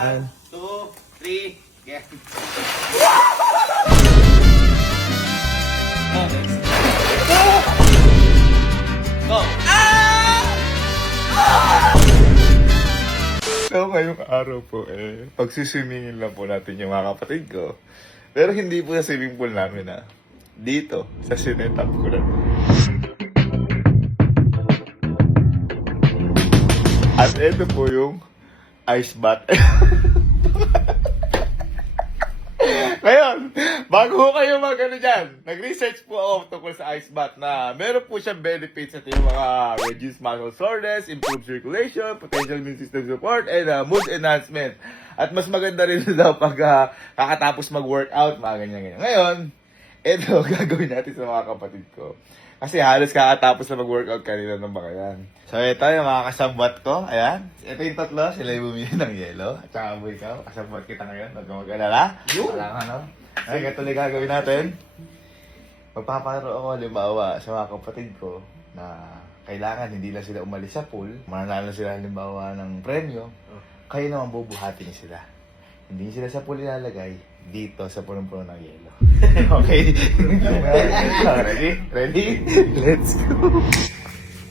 1, 2, 3, get. Go! So ngayong araw po pagsiswimmingin lang po natin yung mga kapatid ko. Pero hindi po sa swimming pool namin dito, sa sinetap ko lang. At ito po yung ice bath. Ngayon, bago ko kayo dyan, nag-research po ako tungkol sa ice bath na meron po siyang benefits at yung mga reduce muscle soreness, improve circulation, potential immune system support, and mood enhancement. At mas maganda rin daw pag kakatapos mag-workout, mga ganyan-ganyan. Ngayon, ito gagawin natin sa mga kapatid ko. Kasi halos kakatapos na mag-workout kanina ng bakayan. So ito yung mga kasabwat ko. Ayan. Ito yung tatlo. Sila yung bumili ng yelo. At saka mo ikaw. Kasabwat kita ngayon. Huwag kang mag-alala. Wala ka, no? Ay, ganito lang gagawin natin. Magpaparo ako halimbawa sa mga kapatid ko na kailangan hindi lang sila umalis sa pool. Mananalo sila halimbawa ng premyo. Kayo naman bubuhatin sila. Hindi sila sa pool ilalagay. Dito sa punong-puno ng yelo. Okay? Ready? Ready? Let's go!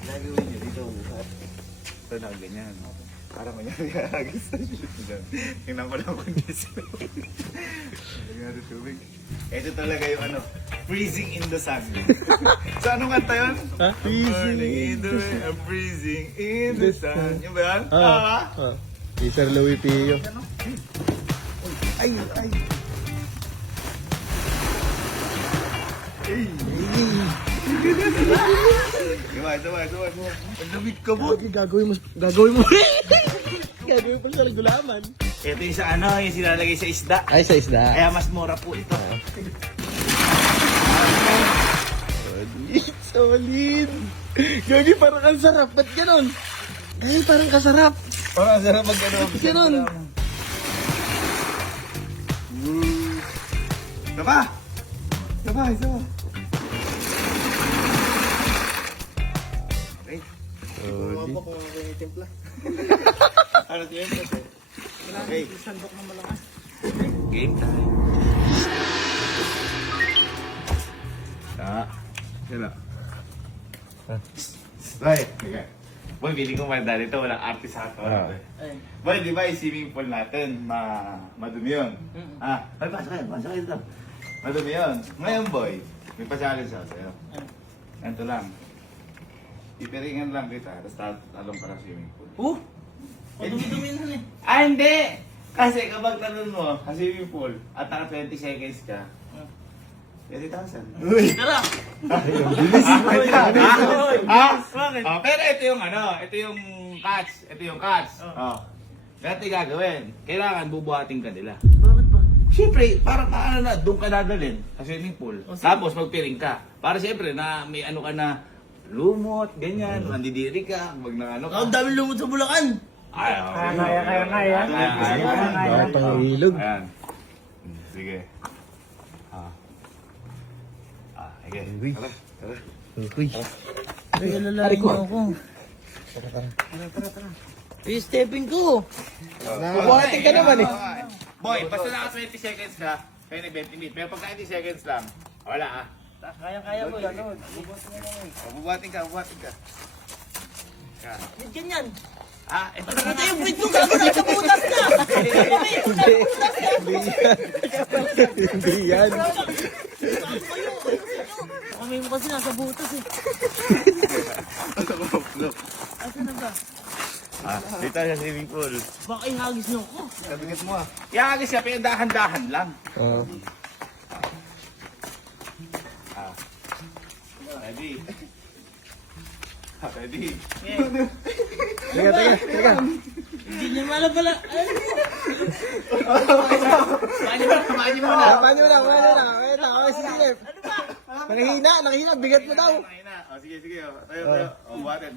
Nagawin nyo dito buhat. Ito na ganyan. Para manyari-agis sa shoot dyan. Tingnan ko lang kung hindi sila. Nagyari tubig. Ito talaga yung freezing in the sun. So anong kanta yun? Freezing in the sun. I'm freezing in the sun. Yung ba yan? Mr. Louis Pio. Ay! Diba. Ang lamig ka mo. Gagawin mo. Gagawin pa siya ng gulaman. Ito yung sa yung silalagay sa isda. Ay, sa isda. Kaya mas mura po ito. Solid. Gagi, parang ang sarap. Ba't ganon? Ay, parang kasarap. Parang sarap mag-ano. Ba't ganon? Diba? Okay. Solid. Ano yun? Okay. Sandok na malakas. Game time. Sila. Right. Okay. Boy, pili ko magdali ito. Walang artist sa ato. Boy, di ba yung swimming pool natin, madumi yun? Ay, pasakay ito. Madumi yun. Ngayon, boy, may pa-challenge ako sa'yo. Ganito lang. Ipiringan lang kita, tapos talong ka ng swimming pool. Dumi-dumi na Hindi! Kasi kapag talon mo sa swimming pool at naka 20 seconds ka, 20,000. Tara! Pero ito yung catch. Ito yung catch. Ganito yung gagawin. Kailangan bubuhatin ka nila. Bakit ba? Siyempre, parang doon ka dadalhin sa swimming pool. Tapos magpiring ka. Para siyempre na may ka na lumot, ganyan, nandidiri ka, ka. Ang daming lumot sa Bulacan! Kaya. Bakit pang ilog? Ayan. Sige. Sige. Tara. Uy. Ay, alalain mo ako. Tara. Yung stepping ko. Buhatin ka naman eh. Boy, basta naka 20 seconds ka, kaya na 20 minutes. Pero pag 90 seconds lang, wala Kaya mo. Bubuhatin ka. Ba't ganyan? Ito Ito yung pwede ko gagawin sa butas na! Hindi yan. Kami mo kasi nasa butas eh. Asa na ba? Dito sa swimming pool. Baka ihagis niyo ako. Sabigat mo Ihagis ka, pero dahan-dahan lang. Oo. Ready? Ready? Teka. Hindi niya malam pala. Kumain mo na. Paano lang. Wait lang. Sige. Nanghina. Bigat mo daw. Sige. Tayo. Buhatin.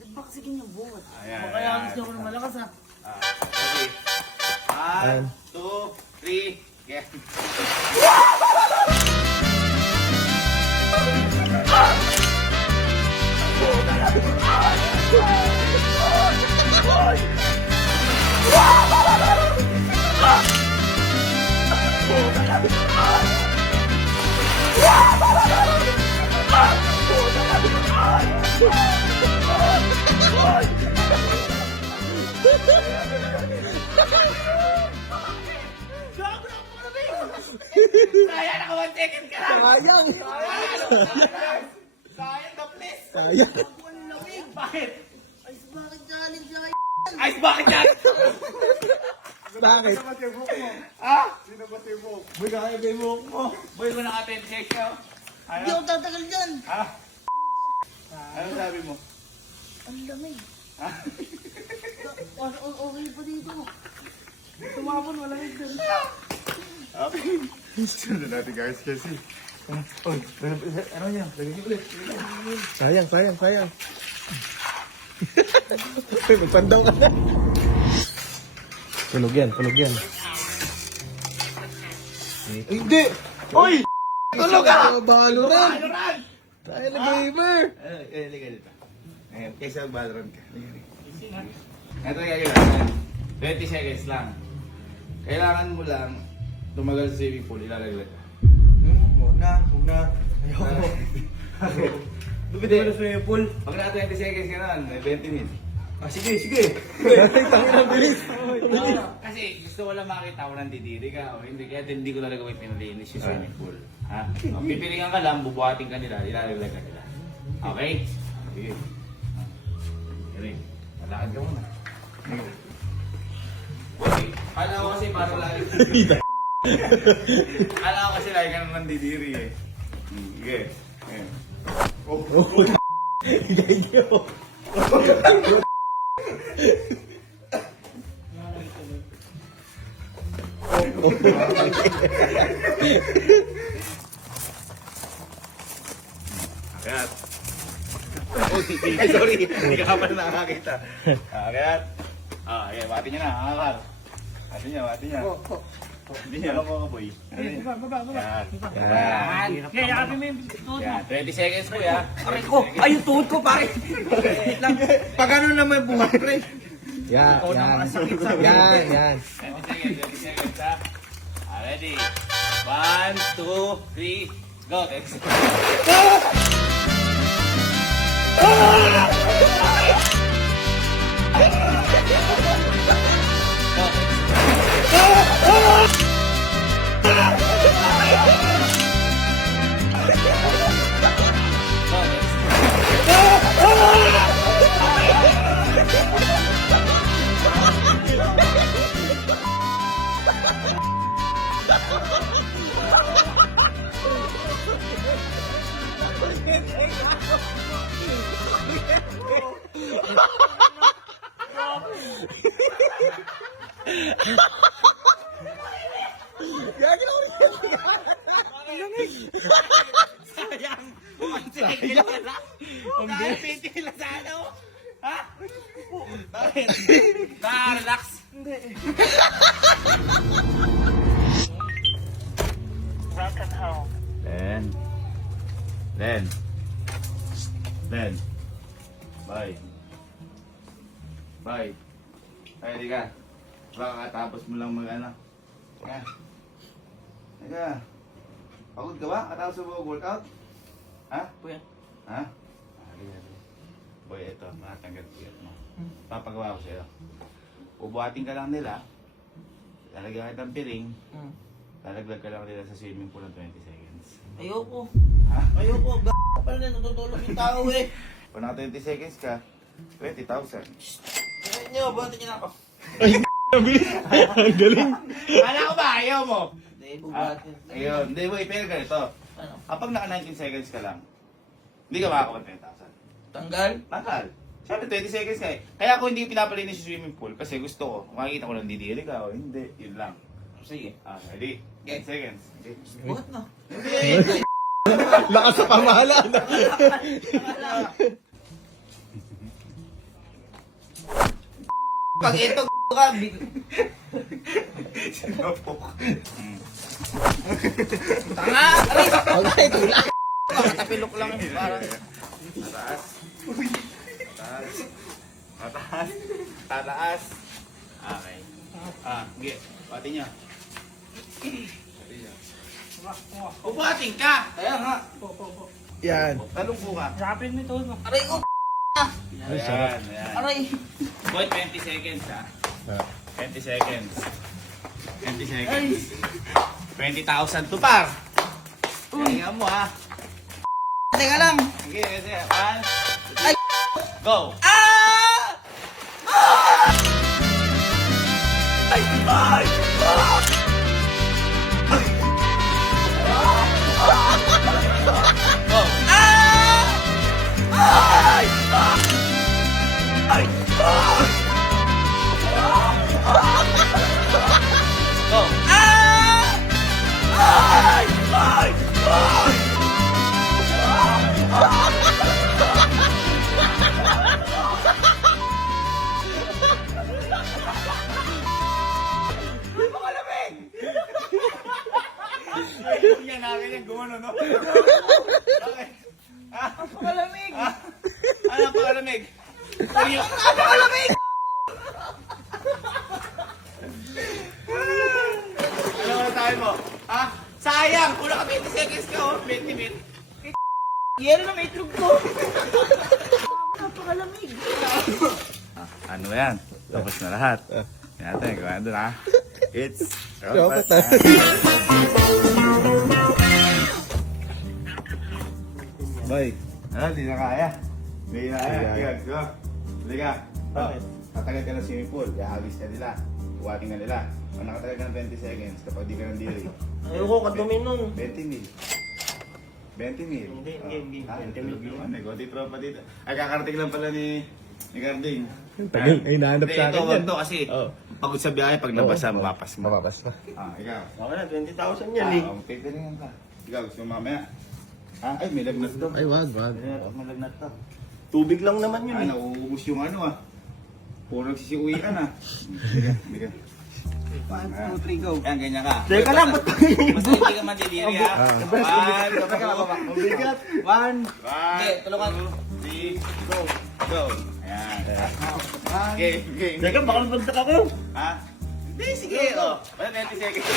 Di ba kasi ganyan buhat? Ayan. Baka ihagis niyo ako ng malakas ha. Ready? 1, 2, 3, get. Naka 1 second ka lang. Sayang. Sayang the place. Sayang. Bakit? Ice bucket challenge na kayo. Ice bucket yan. Bakit? Ah? Boy, kaya ba yung buhok mo? Boy, mo naka 10 seconds ka. Hindi ako tatagal dyan. Ha? Ano sabi mo? Ang lamig. Okay pa dito. Tumapon, malamig dun. Okay. Sunod natin guys kasi. Oy, ano niya? Lagyan niyo ulit. Sayang, sayang, sayang. Magpandaw ka na. Tulog yan, tulog yan. Ay, hindi! Oy! Tulog ka! Valorant! Valorant! Tayo na gamer! Liga dito. Ayan, kaysa Valorant ka. Ito gagawin. 20 seconds lang. Kailangan mo lang tumagal sa swimming pool, ilalaglag ka. Huwag na. Ayoko. Hindi. Sa swimming pool? Pag na 20 seconds ka naman, may 20 minutes. Sige. Tangin ang bilis. Kasi gusto ko lang makita kung nandidiri ka o hindi. Kaya hindi ko talaga may pinalinis yung swimming pool. Ha? Pipilingan ka lang, bubuhatin ka nila, ilalaglag ka nila. Okay? Sige. Sige. Malakad ka muna. Okay. Kala ko kasi parang lagi. Kala ko kasi lagi ka naman nandidiri eh. Sige. Ayan. Gayo. Akyat. Ay, sorry. Hindi ka pa na nakakita. Akyat. Ayan. Bati niya na. Akakar. Bati niya. Hindi niya. Ano mo, boy? Baba. Yan. Kaya yakapin mo yung tuhod mo. Yan. 20 seconds po, ya. Aray ko! Ay, yung tuhod ko, pare! Pag ano naman buhat, pre? Yan. 20 seconds, ha. Ready? 1, 2, 3, go. Next. Sayang! Sayang! Ang pintil na sa ano? Ha? Bakit? Relax. Hindi. Welcome home. Then. Bye. Ay, di ka. Baka katapos mo lang mag-ano. Teka. Pagod ka ba? Katapos mo mag-workout? Ha? Kuya. Ha? Boy, ito. Matanggal tiyat mo. Papagawa ko sa'yo. Ubuhatin ka lang nila. Lalagyan ka ng piring. Lalaglag ka lang nila sa swimming pool ng 20 seconds. Ayoko. Ha? Ayoko. Pala na natutulog yung tao eh. Kung naka 20 seconds ka, 20,000. Bakit nyo? Buhatin nyo na ako. Ang galing. Kala ko ba? Ayaw mo? Hindi, buhatin. Ayun. Hindi, boy. Pero ganito. Ano? Kapag naka 19 seconds ka lang, hindi ka makakakuha 10,000. Tanggal? Nakal. Siyempre, 20 seconds ka eh. Kaya ako hindi pinapalinis yung swimming pool kasi gusto ko, makikita ko lang didiri ka o hindi. Yun lang. Sige. Ready? 10 seconds. Okay. Buhat na. Hindi! Lakas sa pamahalaan. Pag ito ka, Sinapok. tanga! Aray! Okay, tulak. Makatapilok lang eh. Parang... Mataas. Mataas. Tataas. Okay. Sige. Pati niya. Buhatin ka! Kaya nga. Yan. Talong po ka. Rapin mo ito. Aray ko! Ayan. Aray! Boy, 20 seconds ha. Ah. 20 seconds. 20 seconds. 20,000 to par. Kaya mo ha. Teka lang. Sige, sige. One, Ay! go! Yan namin yung gumano, no? Bakit? Malamig! Ano pa kalamig? Malamig! Ano na tayo mo? Ha? Sayang! Kung naka 20 seconds ka, oh. 20 minutes. Yelo na may itlog ko. Napakalamig. Ano yan? Tapos na lahat. Yan natin, gawin doon ha. It's... Dapat na. Boy, ano, di na kaya. Hindi na kaya. Sige, go. Liga. Bakit? Tatagal ka ng swimming pool, iaagis ka nila. Huwating na nila. Pag nakatagal ka ng 20 seconds, kapag di ka ng diri. Ayoko kadumi nun. 20 mil. 20 mil. Hindi, hindi. 20 mil. Ano, konti tropa dito. Ay, kakarating lang pala ni Garding. Tagal, ay nahanap sa akin yan. Ito kasi, Oo. pagod sa biyahe, pag nabasa, mapapas mo. Mapapas pa. Ikaw. Okay na, 20,000 yan eh. Pipilingan ka. Ikaw, gusto mo mamaya? Ay, may lagnat daw. Ay, wag, wag. May lagnat to. Tubig lang naman yun Ay, eh. nauubos yung ano Puro nagsisiuwian Biga, biga. 1, 2, 3, go. Yan, ganyan ka. Teka lang, ba't Basta hindi ka mandiliri ha. One, Mabigat. 1. Hindi, tulungan. 2, 3, go. Go. Ayan. Okay, okay. Teka, baka nabagsak ako. Ha? Hindi, sige. Oh, 20 seconds.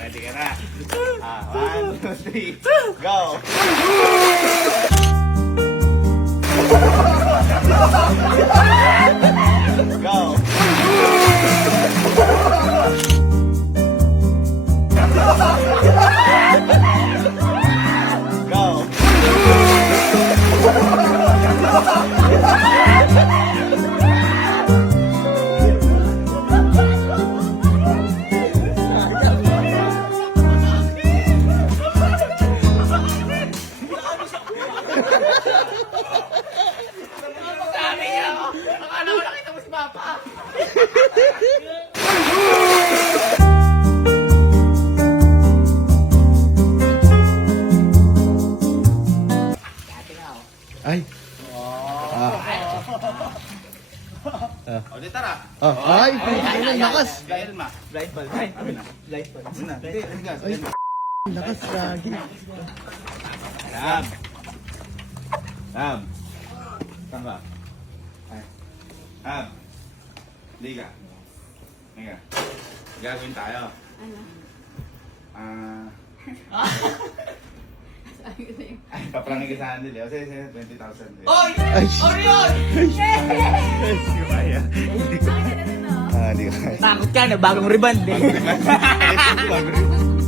Ready ka na? 1, 2, 3, go! Go! Go! Akala ko nakita mo si Papa! Ay. O, di tara! Ay, ang lakas. Dahil ma. Blind ball. Blind ball. Muna. Hindi, gas. Ang lakas, lagi. Sam! Sam! Saan ka? Ay. Sam! Liga. Liga. Gagawin tayo. Ay, paprangin ka sa handle. O, sige, sige, 20,000. Oy! Ay, Orion! Hindi ko kaya. Hindi ko kaya. Takot ka na, bagong rebound eh. Bagong